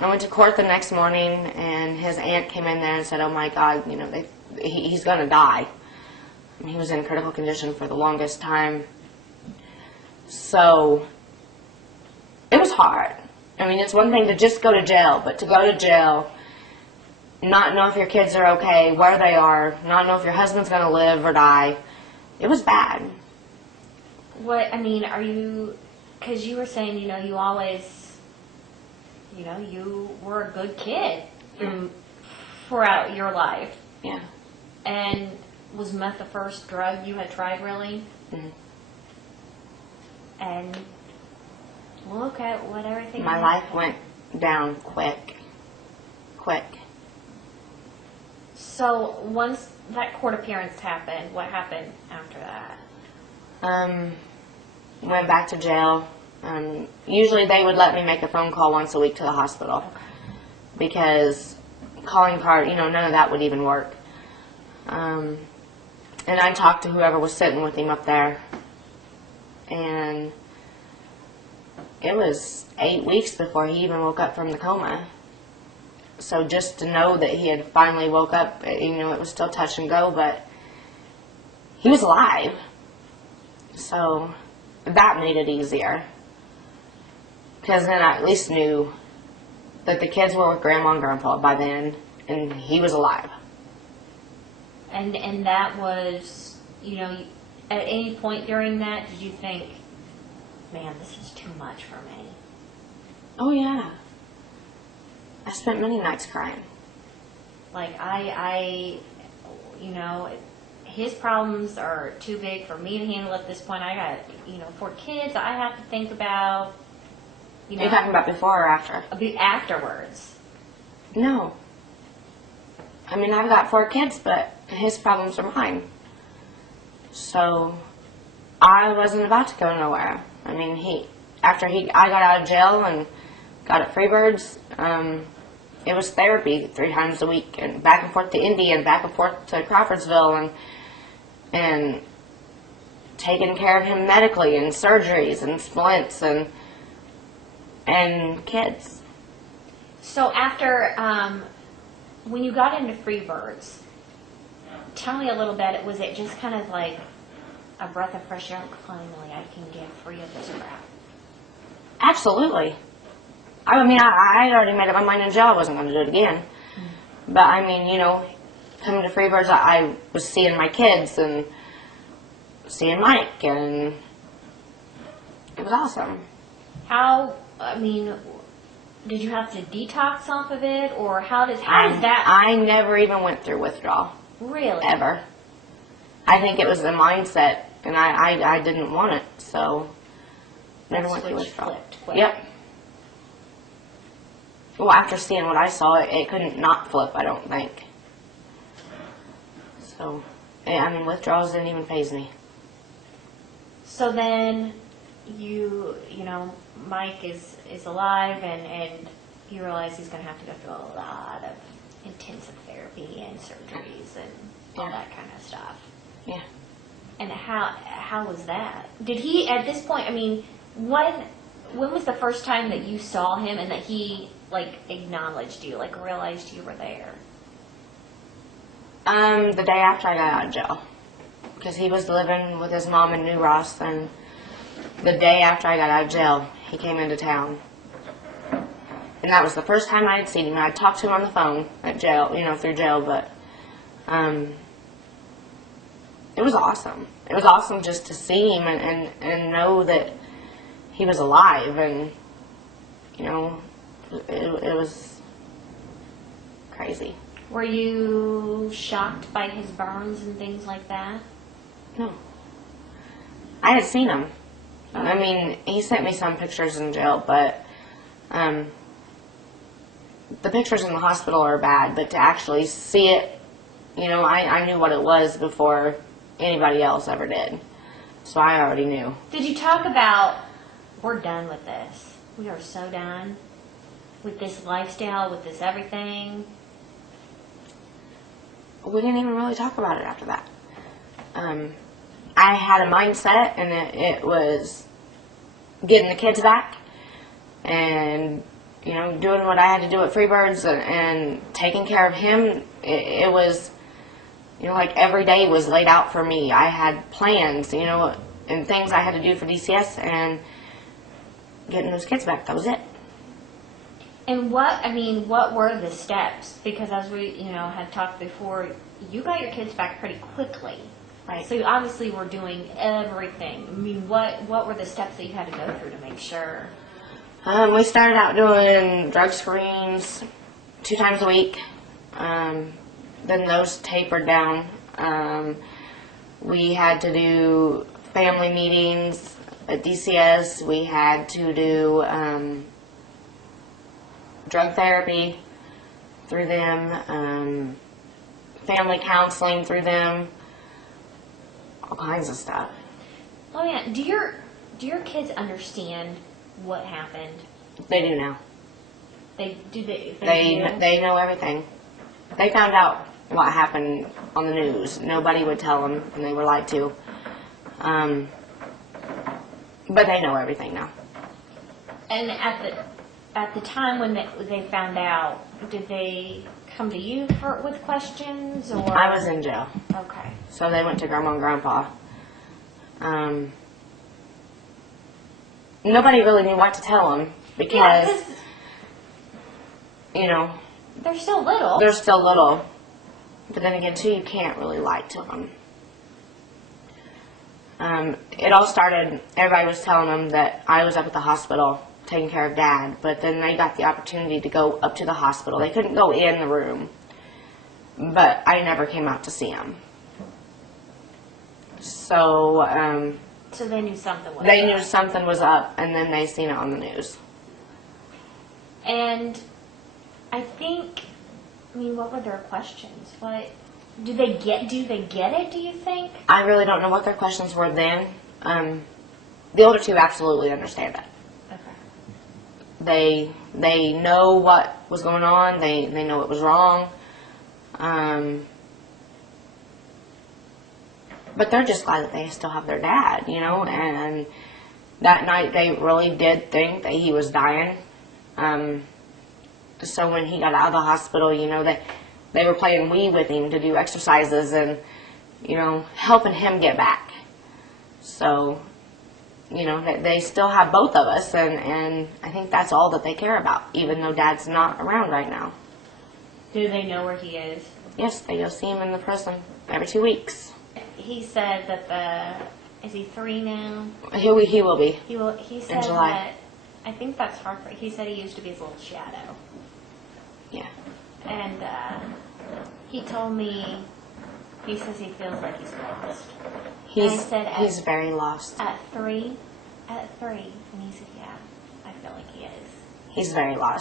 I went to court the next morning, and his aunt came in there and said, "Oh my God, you know, he's going to die." And he was in critical condition for the longest time. So it was hard. I mean, it's one thing to just go to jail, but to go to jail, not know if your kids are okay, where they are, not know if your husband's going to live or die, it was bad. What, I mean, are you, because you were saying, you know, you always, you know, you were a good kid throughout your life. Yeah. And was meth the first drug you had tried, really? Mm-hmm. And look at what everything My life went down quick. So once that court appearance happened, what happened after that? Went back to jail. Usually they would let me make a phone call once a week to the hospital, because calling card, you know, none of that would even work. And I talked to whoever was sitting with him up there, and it was 8 weeks before he even woke up from the coma. So just to know that he had finally woke up, you know, it was still touch and go, but he was alive. So that made it easier, because then I at least knew that the kids were with Grandma and Grandpa by then, and he was alive. And that was, you know, at any point during that, did you think, man, this is too much for me? Oh, yeah. I spent many nights crying. Like, you know, his problems are too big for me to handle at this point. I got, you know, 4 kids I have to think about. You know, Are you talking about before or after? Afterwards. No. I mean, I've got 4 kids, but his problems are mine. So I wasn't about to go nowhere. I mean, I got out of jail and got at Freebirds, it was therapy 3 times a week, and back and forth to Indy and back and forth to Crawfordsville, and taking care of him medically and surgeries and splints and kids. So after, when you got into Freebirds, tell me a little bit, was it just kind of like a breath of fresh air, finally I can get free of this crap? Absolutely. I mean, I had already made up my mind in jail I wasn't going to do it again. Mm-hmm. But I mean, you know, coming to Freebirds, I was seeing my kids and seeing Mike, and it was awesome. How, I mean, did you have to detox off of it, or how does that? I never even went through withdrawal. Really? Ever. I think it was the mindset, and I didn't want it, so never went through withdrawal. Yep. Well, after seeing what I saw, it couldn't not flip, I don't think. So, yeah, I mean, withdrawals didn't even faze me. So then, you know, Mike is alive, and you realize he's going to have to go through a lot of intensive therapy and surgeries and all that kind of stuff. Yeah. And how was that? Did he, at this point, I mean, when was the first time that you saw him and that he, like, acknowledged you, like, realized you were there? The day after I got out of jail. Because he was living with his mom in New Ross, and the day after I got out of jail, he came into town. And that was the first time I had seen him. I talked to him on the phone at jail, you know, through jail, but it was awesome. It was awesome just to see him and know that he was alive, and, you know, it was crazy. Were you shocked by his burns and things like that? No. I had seen him. I mean, he sent me some pictures in jail, but the pictures in the hospital are bad, but to actually see it, you know, I knew what it was before anybody else ever did. So I already knew. Did you talk about, we're done with this. We are so done with this lifestyle, with this everything? We didn't even really talk about it after that. I had a mindset, and it was getting the kids back and you know, doing what I had to do at Freebirds and taking care of him, it was, you know, like every day was laid out for me. I had plans, you know, and things I had to do for DCS and getting those kids back. That was it. And what were the steps? Because as we, had talked before, you got your kids back pretty quickly. Right. So you obviously were doing everything. I mean, what were the steps that you had to go through to make sure? We started out doing drug screens 2 times a week. Then those tapered down. We had to do family meetings at DCS. We had to do drug therapy through them, family counseling through them, all kinds of stuff. Oh yeah. Do your kids understand what happened? They do now. They do. They know everything. They found out what happened on the news. Nobody would tell them, and they were lied to. But they know everything now. And at the time when they found out, did they come to you with questions, or? I was in jail. Okay. So they went to Grandma and Grandpa. Nobody really knew what to tell them because, they're still little. They're still little. But then again, too, you can't really lie to them. It all started, everybody was telling them that I was up at the hospital taking care of Dad, but then they got the opportunity to go up to the hospital. They couldn't go in the room, but I never came out to see him. So, so they knew something was They up. knew something was up, and then they seen it on the news. And I think, what were their questions? What do they get? Do they get it? Do you think? I really don't know what their questions were then. The older two absolutely understand it. Okay. They know what was going on. They know it was wrong. But they're just glad that they still have their dad, and that night they really did think that he was dying. So when he got out of the hospital, they were playing Wii with him to do exercises and, helping him get back. So, they still have both of us, and I think that's all that they care about, even though Dad's not around right now. Do they know where he is? Yes, they go see him in the prison every 2 weeks. He said that is he 3 now? He will be. He said in July. that, I think that's hard for, he said he used to be his little shadow. Yeah. And he told me, he says he feels like he's lost. He's very lost. At 3, and he said, yeah, I feel like he is. He's very lost.